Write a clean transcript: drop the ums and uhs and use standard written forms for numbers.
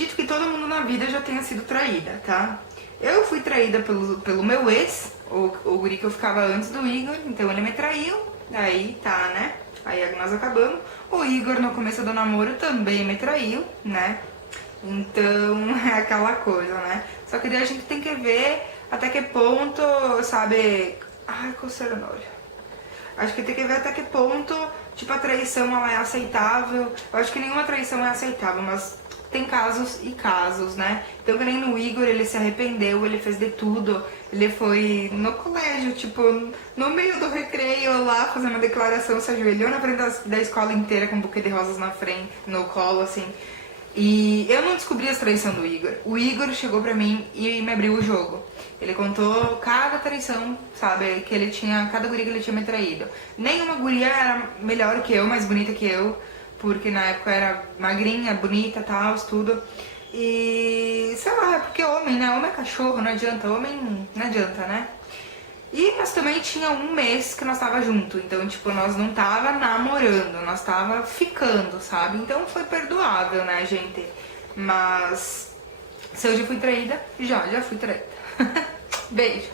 acredito que todo mundo na vida já tenha sido traída, tá? Eu fui traída pelo meu ex, o guri que eu ficava antes do Igor, então ele me traiu, aí tá, né? Aí nós acabamos. O Igor no começo do namoro também me traiu, né? Então é aquela coisa, né? Só que daí a gente tem que ver até que ponto, sabe... Ai, coceira no olho. Acho que tem que ver até que ponto, tipo, a traição ela é aceitável. Eu acho que nenhuma traição é aceitável, mas tem casos e casos, né? Então, que nem no Igor, ele se arrependeu, ele fez de tudo. Ele foi no colégio, tipo, no meio do recreio lá, fazer uma declaração, se ajoelhou na frente da escola inteira com um buquê de rosas na frente, no colo, assim. E eu não descobri as traições do Igor. O Igor chegou pra mim e me abriu o jogo. Ele contou cada traição, sabe, que ele tinha, cada guria que ele tinha me traído. Nenhuma guria era melhor que eu, mais bonita que eu, porque na época eu era magrinha, bonita, tal, tudo. E, sei lá, é porque homem, né, homem é cachorro, não adianta, homem não adianta, né. E nós também tinha um mês que nós tava junto, então, tipo, nós não tava namorando, nós tava ficando, sabe? Então foi perdoável, né, gente? Mas se eu já fui traída, já fui traída. Beijo.